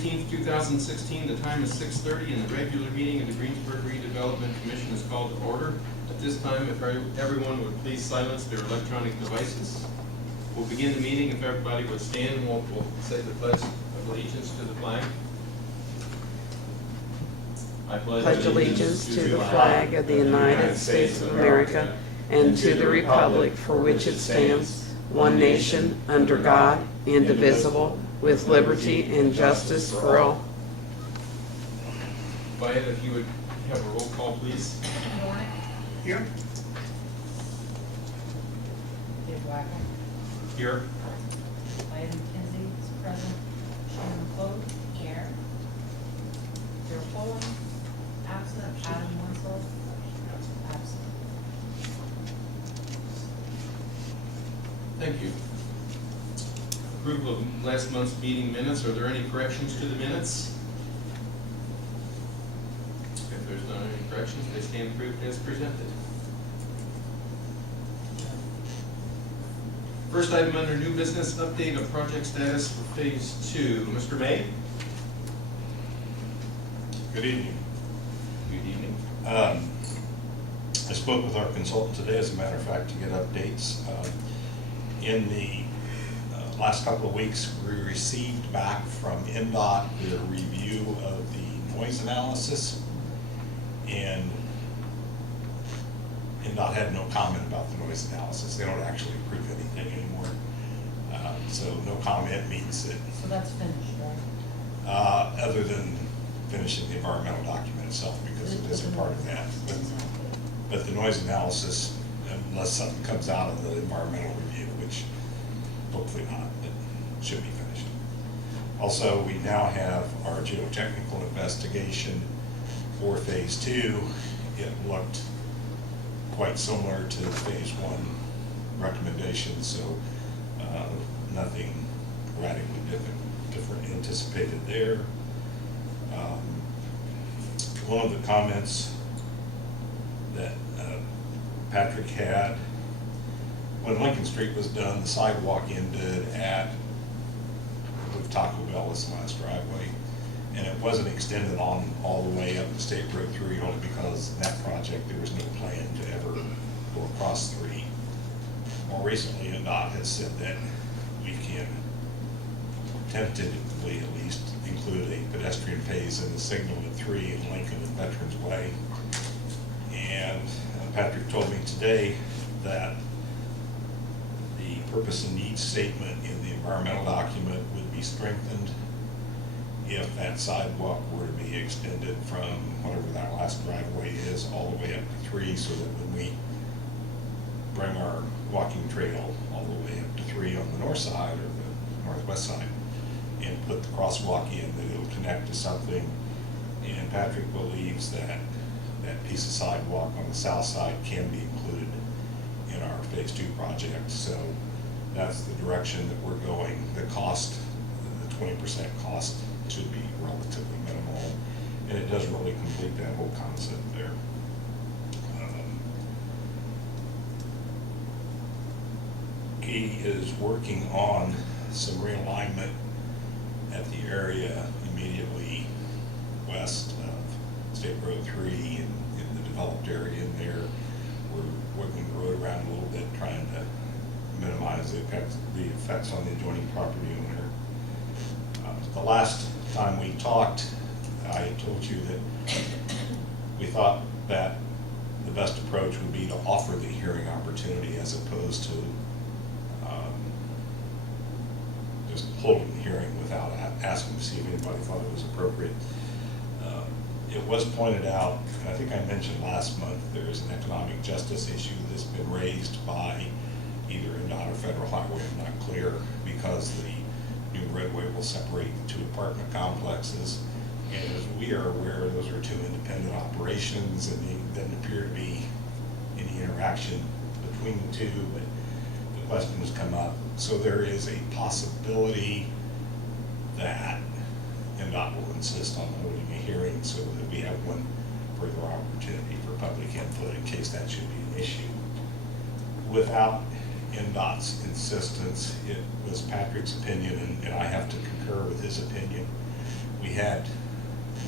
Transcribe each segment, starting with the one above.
19th, 2016. The time is 6:30 and the regular meeting of the Greensburg Redevelopment Commission is called to order. At this time, if everyone would please silence their electronic devices. We'll begin the meeting if everybody would stand and we'll say the pledge of allegiance to the flag. I Pledge allegiance to the flag of the United States of America and to the republic for which it stands, one nation, under God, indivisible, with liberty and justice for all. Wyatt, if you would have a roll call, please. Here. Dave Wagner. Here. Diane McKenzie is present. Shannon Clove. Here. Joe Poland. Absent. Adam Wenzel. Absent. Thank you. Approval of last month's meeting minutes. Are there any corrections to the minutes? If there's not any corrections, they stand approved as presented. First item under new business, update of project status for phase 2. Mr. May? Good evening. Good evening. I spoke with our consultant today, as a matter of fact, to get updates. In the last couple of weeks, we received back from NDOT their review of the noise analysis, and NDOT had no comment about the noise analysis. They don't actually approve anything anymore. So no comment means that, So that's finished, right? other than finishing the environmental document itself, because it is a part of that. But the noise analysis, unless something comes out of the environmental review, which hopefully not, it should be finished. Also, we now have our geotechnical investigation for phase 2. It looked quite similar to the phase 1 recommendation, so nothing radically different anticipated there. One of the comments that Patrick had, when Lincoln Street was done, the sidewalk ended at Taco Bell as the last driveway, and it wasn't extended on all the way up to State Road 3, only because in that project there was no plan to ever go across 3. More recently, NDOT has said that we can tentatively at least include a pedestrian phase in the signal at 3 in Lincoln and Veterans Way. And Patrick told me today that the purpose and needs statement in the environmental document would be strengthened if that sidewalk were to be extended from whatever that last driveway is all the way up to 3, so that when we bring our walking trail all the way up to 3 on the north side or the northwest side and put the crosswalk in, that it'll connect to something. And Patrick believes that that piece of sidewalk on the south side can be included in our phase 2 project. So that's the direction that we're going. The cost, the 20% cost, should be relatively minimal, and it does really complete that whole concept there. He is working on some realignment at the area immediately west of State Road 3 and in the developed area in there. We're working the road around a little bit, trying to minimize the effects on the adjoining property owner. The last time we talked, I told you that we thought that the best approach would be to offer the hearing opportunity as opposed to just holding the hearing without asking to see if anybody thought it was appropriate. It was pointed out, and I think I mentioned last month, there is an economic justice issue that's been raised by either NDOT or Federal Highway, I'm not clear, because the new roadway will separate the 2 apartment complexes. And as we are aware, those are 2 independent operations, and there doesn't appear to be any interaction between the 2, but the question has come up. So there is a possibility that NDOT will insist on holding a hearing so that we have one further opportunity for public input in case that should be an issue. Without NDOT's insistence, it was Patrick's opinion, and I have to concur with his opinion, had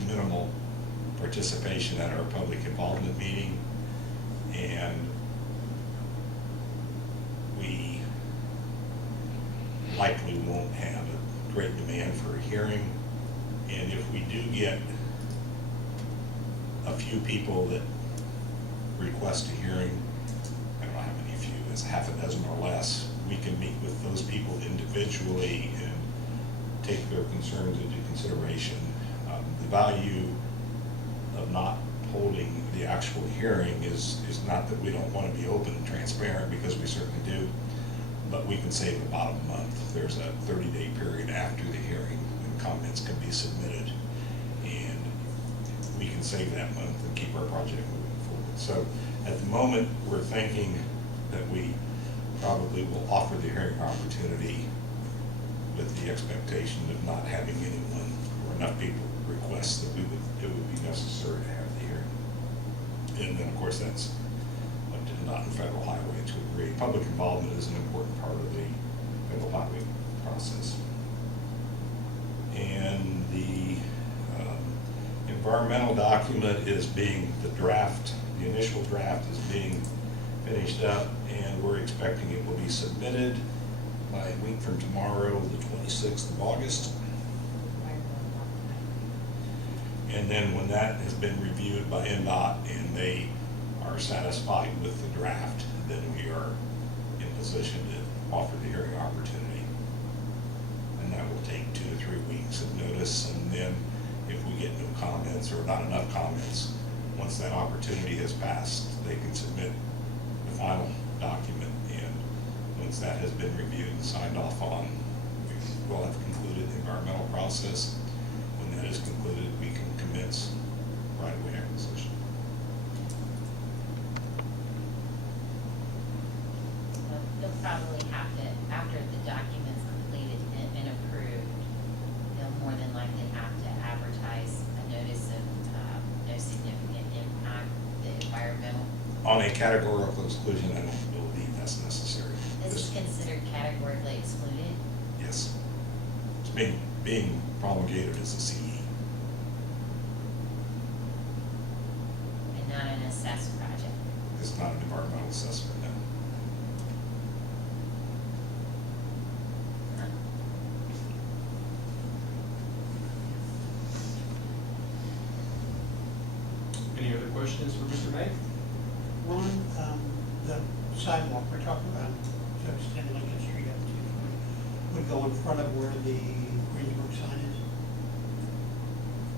minimal participation at our public involvement meeting, and we likely won't have a great demand for a hearing. And if we do get a few people that request a hearing, I don't know how many few, it's half a dozen or less, we can meet with those people individually and take their concerns into consideration. The value of not holding the actual hearing is not that we don't want to be open and transparent, because we certainly do, but we can save about a month. There's a 30-day period after the hearing when comments can be submitted, and we can save that month and keep our project moving forward. So at the moment, we're thinking that we probably will offer the hearing opportunity with the expectation of not having anyone or enough people request that it would be necessary to have the hearing. And then, of course, that's up to not in federal highway to agree. Public involvement is an important part of the federal highway process. And the environmental document is being, the initial draft is being finished up, and we're expecting it will be submitted by a week from tomorrow, the 26th of August. And then when that has been reviewed by NDOT and they are satisfied with the draft, then we are in position to offer the hearing opportunity. And that will take 2 to 3 weeks of notice, and then if we get no comments or not enough comments, once that opportunity has passed, they can submit the final document, and once that has been reviewed and signed off on, we'll have concluded the environmental process. When that is concluded, we can commence right-of-way acquisition. They'll probably have to, after the document's completed and approved, they'll more than likely have to advertise a notice of no significant impact, the environmental. On a categorical exclusion, I don't believe that's necessary. Is it considered categorically excluded? Yes. It's being promulgated as a CE. And not an assessed project? It's not an environmental assessment, no. Huh. Any other questions for Mr. May? Ron, the sidewalk we're talking about, so 10 Lincoln Street up to, would go in front of where the Greensburg sign is?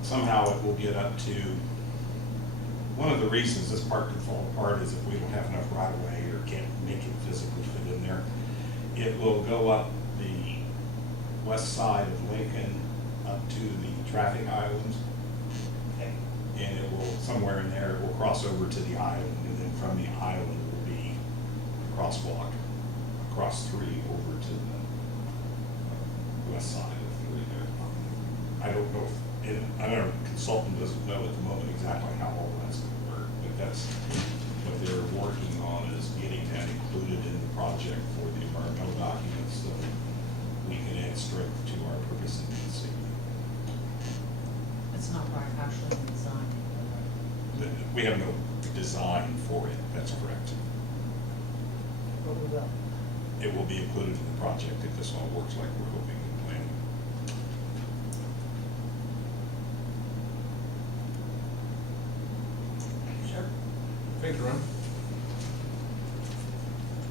Somehow it will get up to, one of the reasons this park could fall apart is if we don't have enough right of way or can't make it physically fit in there. It will go up the west side of Lincoln up to the traffic islands, Okay. and it will, somewhere in there, it will cross over to the island, and then from the island will be a crosswalk across 3 over to the west side of 3 there. I don't know if, I know our consultant doesn't know at the moment exactly how all that's going to work, but that's what they're working on, is getting that included in the project for the environmental documents, so we can add strength to our purpose and need. It's not part actually designed. We have no design for it, that's correct. But we will. It will be included in the project if this all works like we're hoping and planning. Sir? Thank you, Ron.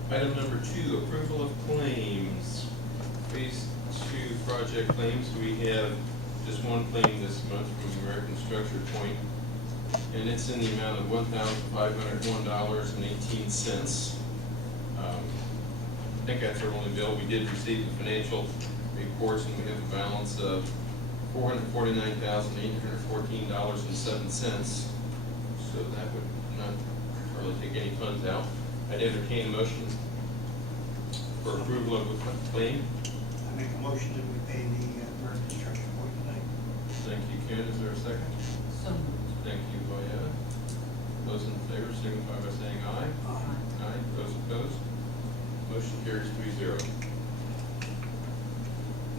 Item number 2, approval of claims. Phase 2 project claims. We have just one claim this month from American Structure Point, and it's in the amount of $1,501.18. I think that's our only bill. We did receive the financial reports, and we have a balance of $449,814.07. So that would not really take any funds out. I'd entertain a motion for approval of a claim. I make a motion that we pay the American Construction Point tonight. Thank you, Ken. Is there a second? So moved. Thank you, Vieta. Those in favor signify by saying aye. Aye. Those opposed? Motion carries 3-0.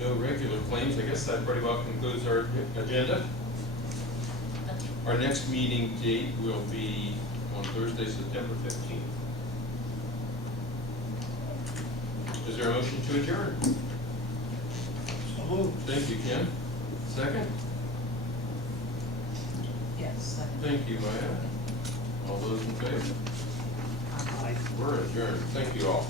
no regular claims, I guess that pretty well concludes our agenda. Our next meeting date will be on Thursday, September 15th. Is there a motion to adjourn? So moved. Thank you, Ken. Second? Yes, second. Thank you, Maya. All those in favor? Aye. We're adjourned. Thank you all.